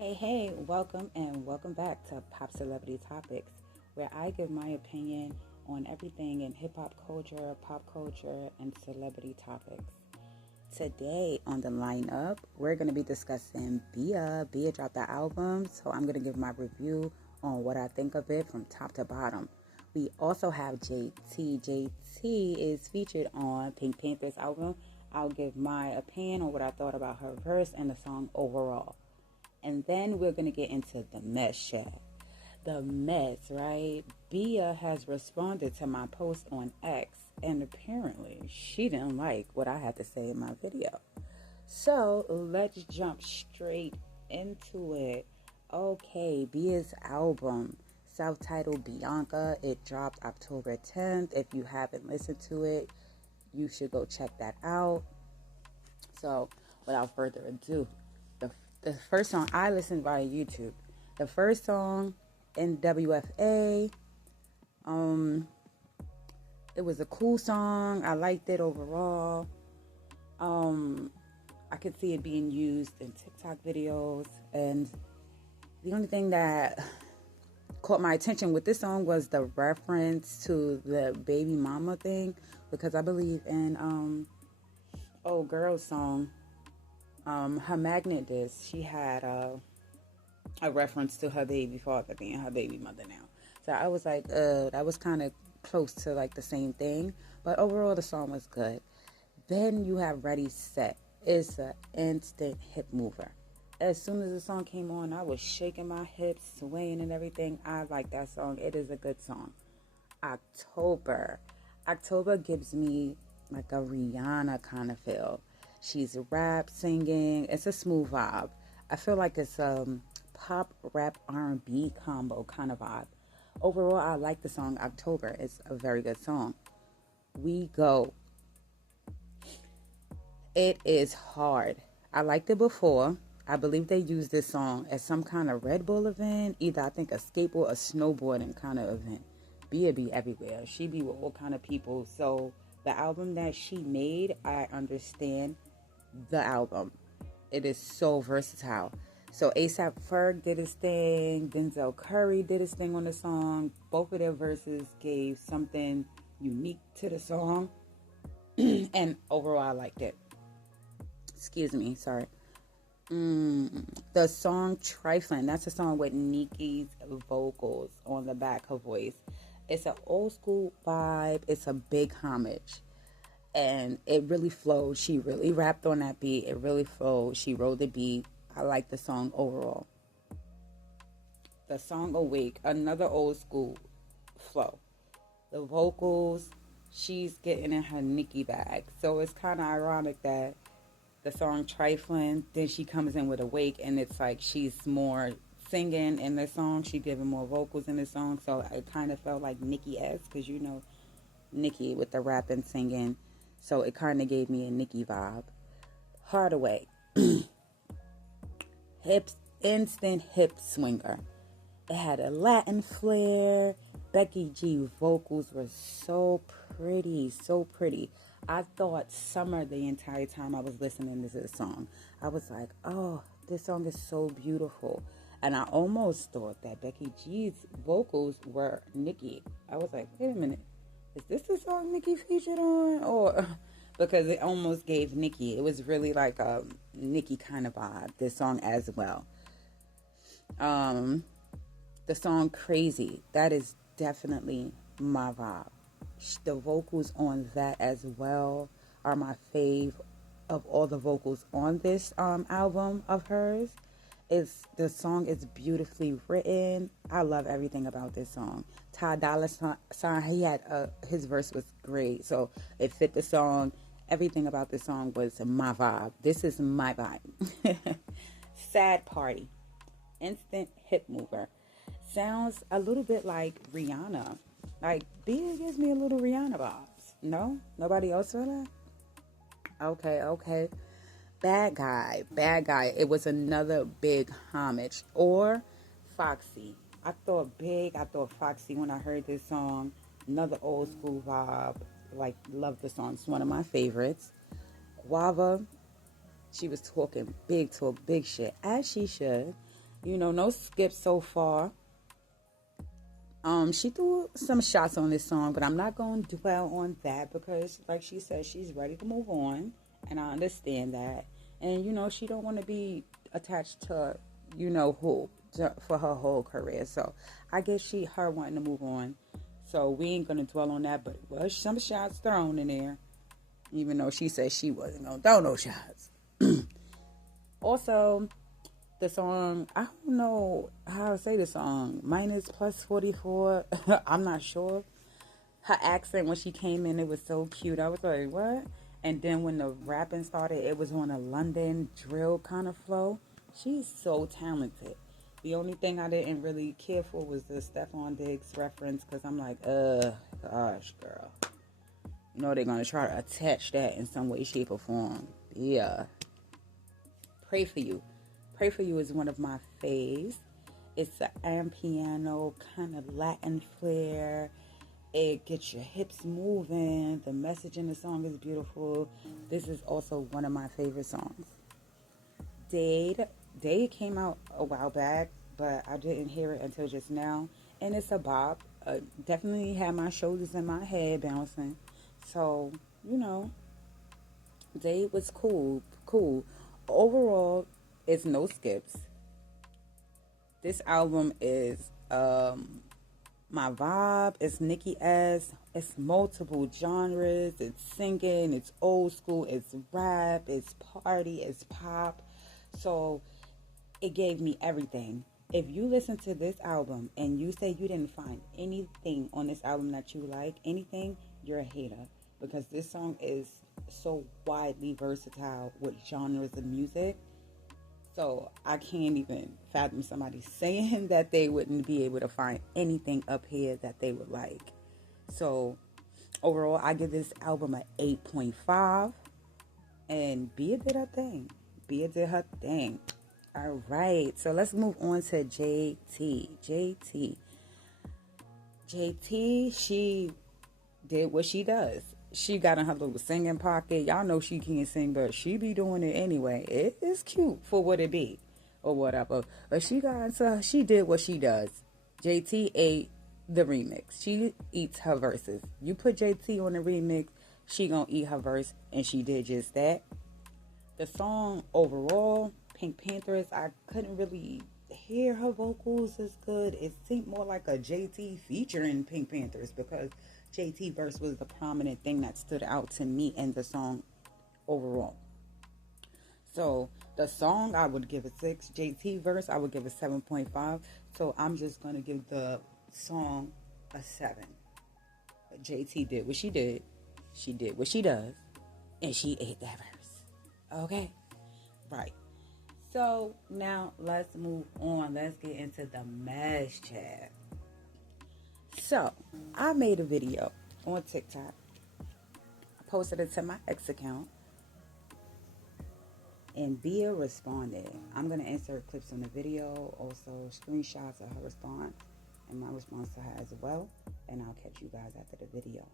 Hey, welcome and welcome back to Pop Celebrity Topics, where I give my opinion on everything in hip hop culture, pop culture, and celebrity topics. Today on the lineup, we're going to be discussing Bia. Bia dropped the album, so I'm going to give my review on what I think of it from top to bottom. We also have JT. JT is featured on Pink Panther's album. I'll give my opinion on what I thought about her verse and the song overall. And then we're going to get into the mess chat. The mess, right? Bia has responded to my post on X, and apparently she didn't like what I had to say in my video. So let's jump straight into it. Okay, Bia's album, self-titled Bianca, it dropped October 10th. If you haven't listened to it, you should go check that out. So without further ado, the first song I listened via YouTube. The first song, NWFA. It was a cool song. I liked it overall. I could see it being used in TikTok videos, and the only thing that caught my attention with this song was the reference to the baby mama thing, because I believe in old girl's song, her magnet disc, she had a reference to her baby father being her baby mother now. So I was like, that was kind of close to like the same thing. But overall, the song was good. Then you have Ready Set. It's an instant hip mover. As soon as the song came on, I was shaking my hips, swaying and everything. I like that song. It is a good song. October. October gives me like a Rihanna kind of feel. She's rap, singing. It's a smooth vibe. I feel like it's pop, rap, R&B combo kind of vibe. Overall, I like the song October. It's a very good song. We Go. It is hard. I liked it before. I believe they used this song at some kind of Red Bull event. Either I think a skateboard or snowboarding kind of event. Bia be everywhere. She be with all kind of people. So the album that she made, I understand the album. It is so versatile. So ASAP Ferg did his thing. Denzel Curry did his thing on the song. Both of their verses gave something unique to the song. And overall, I liked it. Excuse me, sorry. The song Trifling, that's a song with Nicki's vocals on the back, her voice. It's an old school vibe. It's a big homage. And it really flowed. She really rapped on that beat. It really flowed. She wrote the beat. I like the song overall. The song Awake, another old school flow. The vocals, she's getting in her Nicki bag. So it's kind of ironic that the song Trifling, then she comes in with Awake, and it's like she's more singing in the song. She's giving more vocals in the song. So it kind of felt like Nicki-esque, because you know Nicki with the rap and singing. So it kind of gave me a Nicki vibe. Hardaway. Hips, instant hip swinger. It had a Latin flair. Becky G vocals were so pretty, so pretty. I thought summer the entire time I was listening to this song. I was like, oh, this song is so beautiful. And I almost thought that Becky G's vocals were Nicki. I was like, wait a minute. Is this the song Nicki featured on? Or because it almost gave Nicki. It was really like a Nicki kind of vibe, this song as well. The song Crazy, that is definitely my vibe. The vocals on that as well are my fave of all the vocals on this album of hers. The song is beautifully written. I love everything about this song. Ty Dolla Sign, he had his verse was great, so it fit the song. Everything about this song was my vibe. This is my vibe. Sad Party, instant hip mover. Sounds a little bit like Rihanna. Like Bia gives me a little Rihanna vibes. No, nobody else feel that? Okay. Bad Guy. It was another big homage. Or Foxy. I thought Foxy when I heard this song. Another old school vibe. Like, love the song. It's one of my favorites. Guava. She was talking big talk, big shit, as she should. You know, no skips so far. She threw some shots on this song, but I'm not going to dwell on that because, like she said, she's ready to move on, and I understand that. And you know, she don't want to be attached to, you know who, for her whole career. So I guess her wanting to move on. So we ain't gonna dwell on that. But it was some shots thrown in there, even though she said she wasn't gonna throw no shots. Also, the song, I don't know how to say the song, minus plus 44, I'm not sure. Her accent when she came in, it was so cute. I was like, what? And then when the rapping started, it was on a London drill kind of flow. She's so talented. The only thing I didn't really care for was the Stephon Diggs reference, because I'm like, gosh, girl. You know they're going to try to attach that in some way, shape, or form. Yeah. Pray for You. Pray for You is one of my faves. It's an piano, kind of Latin flair. It gets your hips moving. The message in the song is beautiful. This is also one of my favorite songs. Dade came out a while back, but I didn't hear it until just now. And it's a bop. Definitely had my shoulders and my head bouncing. So, you know, Dade was cool. Overall, it's no skips. This album is my vibe. It's Nicki S. It's multiple genres. It's singing. It's old school. It's rap. It's party. It's pop. So it gave me everything. If you listen to this album and you say you didn't find anything on this album that you like, anything, you're a hater. Because this song is so widely versatile with genres of music. So I can't even fathom somebody saying that they wouldn't be able to find anything up here that they would like. So overall, I give this album an 8.5. And Bia did her thing. Bia did her thing. All right, so let's move on to JT, she did what she does. She got in her little singing pocket. Y'all know she can't sing, but she be doing it anyway. It is cute for what it be or whatever. But she did what she does. JT ate the remix. She eats her verses. You put JT on the remix, she gonna eat her verse, and she did just that. The song overall, Pink Panthers, I couldn't really hear her vocals as good. It seemed more like a JT featuring Pink Panthers because JT verse was the prominent thing that stood out to me in the song overall. So the song I would give a 6. JT verse I would give a 7.5. So I'm just gonna give the song a 7. JT did what she did. She did what she does, and she ate that verse. Okay, right. So now let's move on. Let's get into the mess chat. So I made a video on TikTok. I posted it to my ex account. And Bia responded. I'm going to insert clips on the video, also screenshots of her response and my response to her as well. And I'll catch you guys after the video.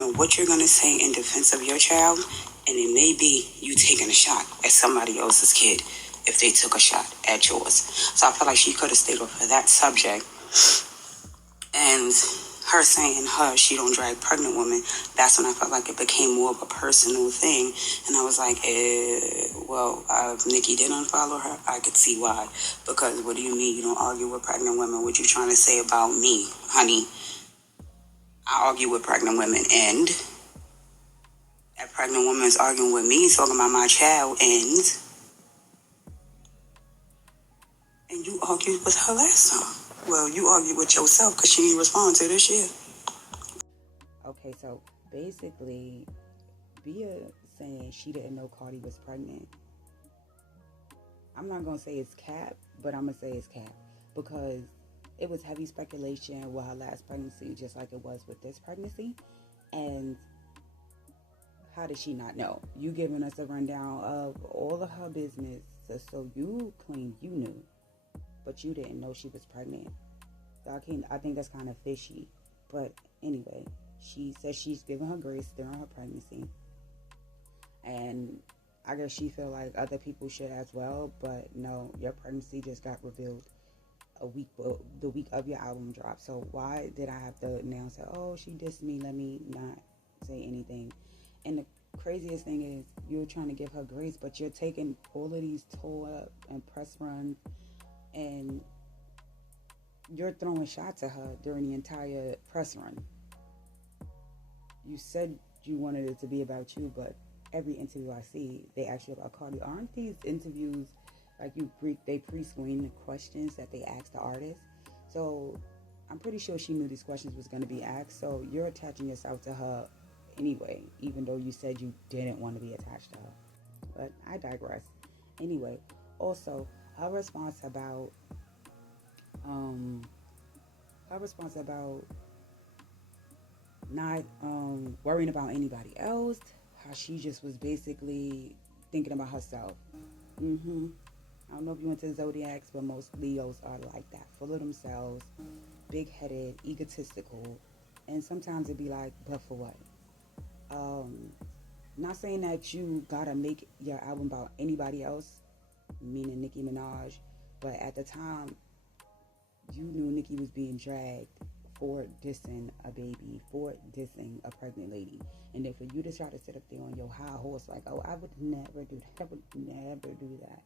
What you're going to say in defense of your child, and it may be you taking a shot at somebody else's kid if they took a shot at yours. So I feel like she could have stayed off of that subject. And her saying she don't drag pregnant women, that's when I felt like it became more of a personal thing. And I was like, if Nicki did unfollow her, I could see why. Because what do you mean you don't argue with pregnant women? What you trying to say about me, honey? I argue with pregnant women, and that pregnant woman is arguing with me, talking about my child, and you argued with her last time. Well, you argued with yourself because she didn't respond to this shit. Okay, so basically, Bia saying she didn't know Cardi was pregnant. I'm not going to say it's cap, but I'm going to say it's cap. Because it was heavy speculation with her last pregnancy, just like it was with this pregnancy. And how did she not know? You giving us a rundown of all of her business, so you claim you knew, but you didn't know she was pregnant. So I think that's kind of fishy. But anyway, she says she's giving her grace during her pregnancy. And I guess she feel like other people should as well, but no, your pregnancy just got revealed the week of your album drop. So why did I have to now say, oh, she dissed me, let me not say anything? And the craziest thing is you're trying to give her grace, but you're taking all of these tour and press runs and you're throwing shots at her during the entire press run. You said you wanted it to be about you, but every interview I see, they ask you about Cardi. Aren't these interviews like they pre-screen the questions that they ask the artist? So I'm pretty sure she knew these questions was going to be asked. So you're attaching yourself to her anyway, even though you said you didn't want to be attached to her. But I digress. Anyway, also her response about um not worrying about anybody else, how she just was basically thinking about herself. I don't know if you went to Zodiacs, but most Leos are like that, full of themselves, big-headed, egotistical, and sometimes it'd be like, but for what? Um, Not saying that you gotta make your album about anybody else, meaning Nicki Minaj, but at the time, you knew Nicki was being dragged for dissing a baby, for dissing a pregnant lady. And then for you to try to sit up there on your high horse like, oh, I would never do that, I would never do that.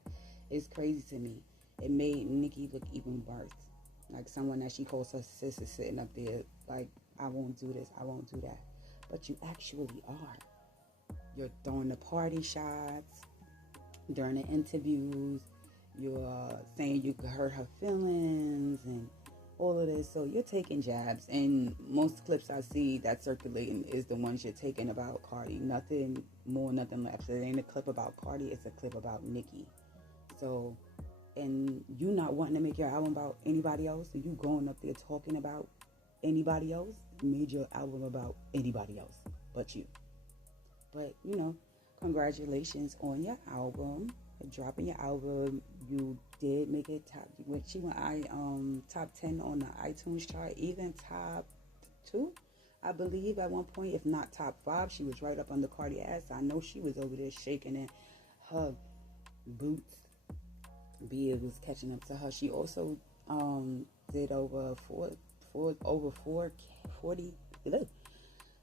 It's crazy to me. It made Nicki look even worse. Like someone that she calls her sister sitting up there like, I won't do this, I won't do that. But you actually are. You're throwing the party shots during the interviews. You're saying you could hurt her feelings and all of this. So you're taking jabs. And most clips I see that circulating is the ones you're taking about Cardi. Nothing more, nothing less. It ain't a clip about Cardi. It's a clip about Nicki. So, and you not wanting to make your album about anybody else, and you going up there talking about anybody else, made your album about anybody else but you. But, congratulations on your album, dropping your album. You did make it she went top 10 on the iTunes chart, even top 2, I believe at one point, if not top 5. She was right up under Cardi ass. I know she was over there shaking in her boots. Bia was catching up to her. She also did over 40.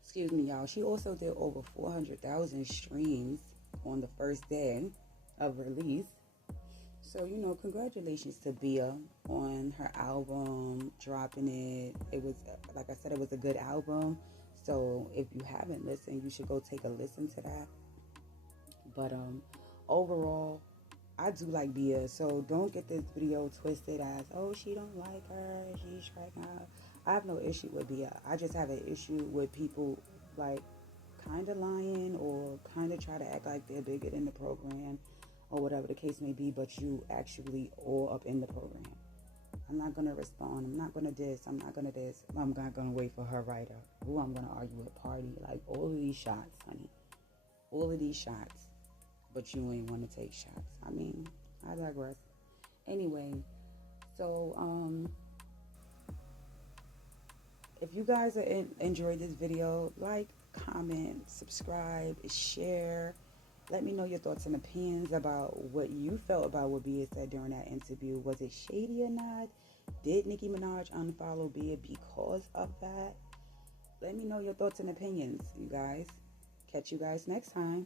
Excuse me, y'all. She also did over 400,000 streams on the first day of release. So, congratulations to Bia on her album, dropping it. It was, like I said, it was a good album. So, if you haven't listened, you should go take a listen to that. But overall, I do like Bia. So, don't get this video twisted as, oh, she don't like her, she's striking out. I have no issue with Bia. I just have an issue with people like kind of lying or kind of try to act like they're bigger than the program or whatever the case may be, but you actually all up in the program. I'm not going to respond. I'm not going to diss. I'm not going to diss. I'm not going to wait for her writer. Who I'm going to argue with, Party. Like, all of these shots, honey. All of these shots. But you ain't want to take shots. I mean, I digress. Anyway, so, if you guys enjoyed this video, like, comment, subscribe, share. Let me know your thoughts and opinions about what you felt about what Bia said during that interview. Was it shady or not? Did Nicki Minaj unfollow Bia because of that? Let me know your thoughts and opinions, you guys. Catch you guys next time.